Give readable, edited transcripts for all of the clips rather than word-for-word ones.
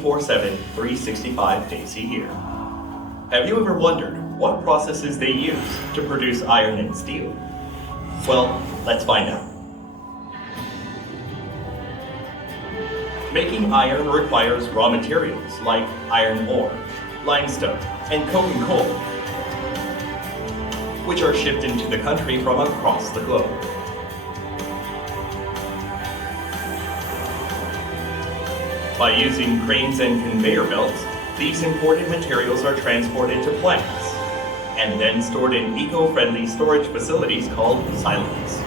24/7, 365 days a year. Have you ever wondered what processes they use to produce iron and steel? Well, let's find out. Making iron requires raw materials like iron ore, limestone, and coking coal, which are shipped into the country from across the globe. By using cranes and conveyor belts, these imported materials are transported to plants and then stored in eco-friendly storage facilities called silos.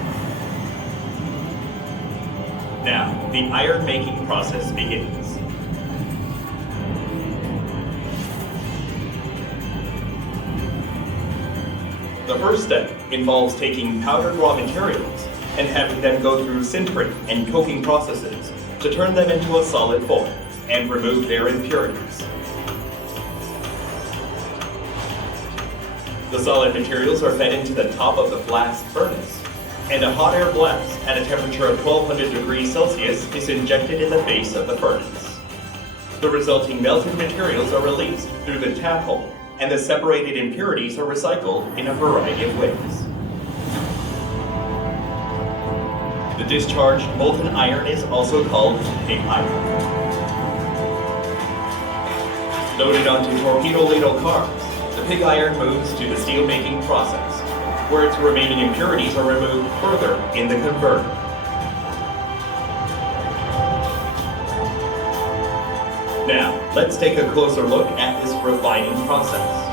Now, the iron making process begins. The first step involves taking powdered raw materials and having them go through sintering and coking processes to turn them into a solid form and remove their impurities. The solid materials are fed into the top of the blast furnace, and a hot air blast at a temperature of 1200 degrees Celsius is injected in the base of the furnace. The resulting melted materials are released through the tap hole, and the separated impurities are recycled in a variety of ways. The discharged molten iron is also called pig iron. Loaded onto torpedo ladle cars, the pig iron moves to the steel making process, where its remaining impurities are removed further in the converter. Now, let's take a closer look at this refining process.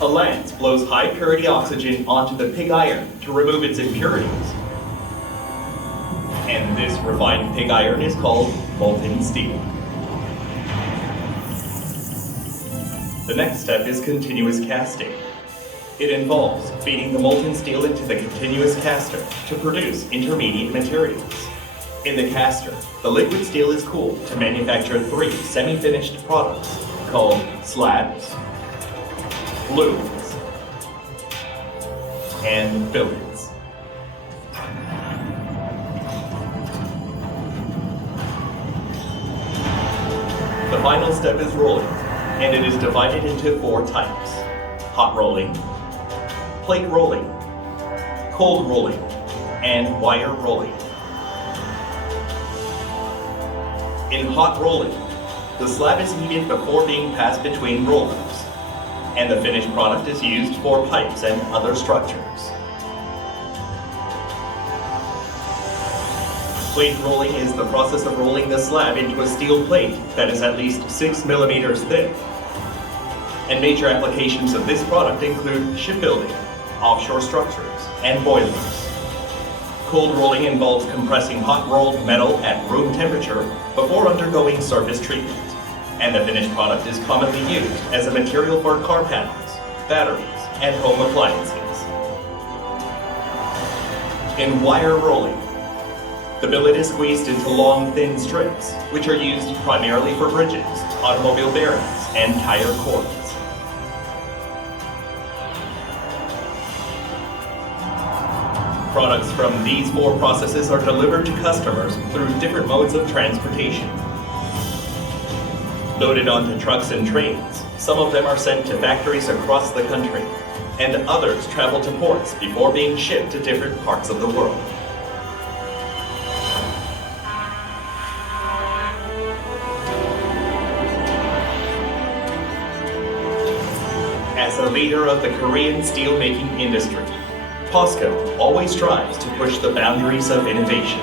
A lance blows high purity oxygen onto the pig iron to remove its impurities. And this refined pig iron is called molten steel. The next step is continuous casting. It involves feeding the molten steel into the continuous caster to produce intermediate materials. In the caster, the liquid steel is cooled to manufacture 3 semi-finished products called slabs, looms, and fillets. The final step is rolling, and it is divided into 4 types: hot rolling, plate rolling, cold rolling, and wire rolling. In hot rolling, the slab is heated before being passed between rollers, and the finished product is used for pipes and other structures. Plate rolling is the process of rolling the slab into a steel plate that is at least 6 millimeters thick. And major applications of this product include shipbuilding, offshore structures, and boilers. Cold rolling involves compressing hot rolled metal at room temperature before undergoing surface treatment, and the finished product is commonly used as a material for car panels, batteries, and home appliances. In wire rolling, the billet is squeezed into long, thin strips, which are used primarily for bridges, automobile bearings, and tire cords. Products from these 4 processes are delivered to customers through different modes of transportation. Loaded onto trucks and trains, some of them are sent to factories across the country, and others travel to ports before being shipped to different parts of the world. As a leader of the Korean steelmaking industry, POSCO always strives to push the boundaries of innovation.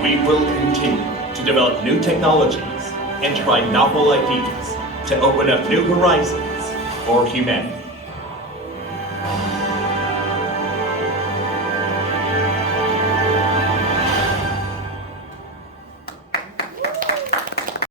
We will continue to develop new technologies and try novel ideas to open up new horizons for humanity.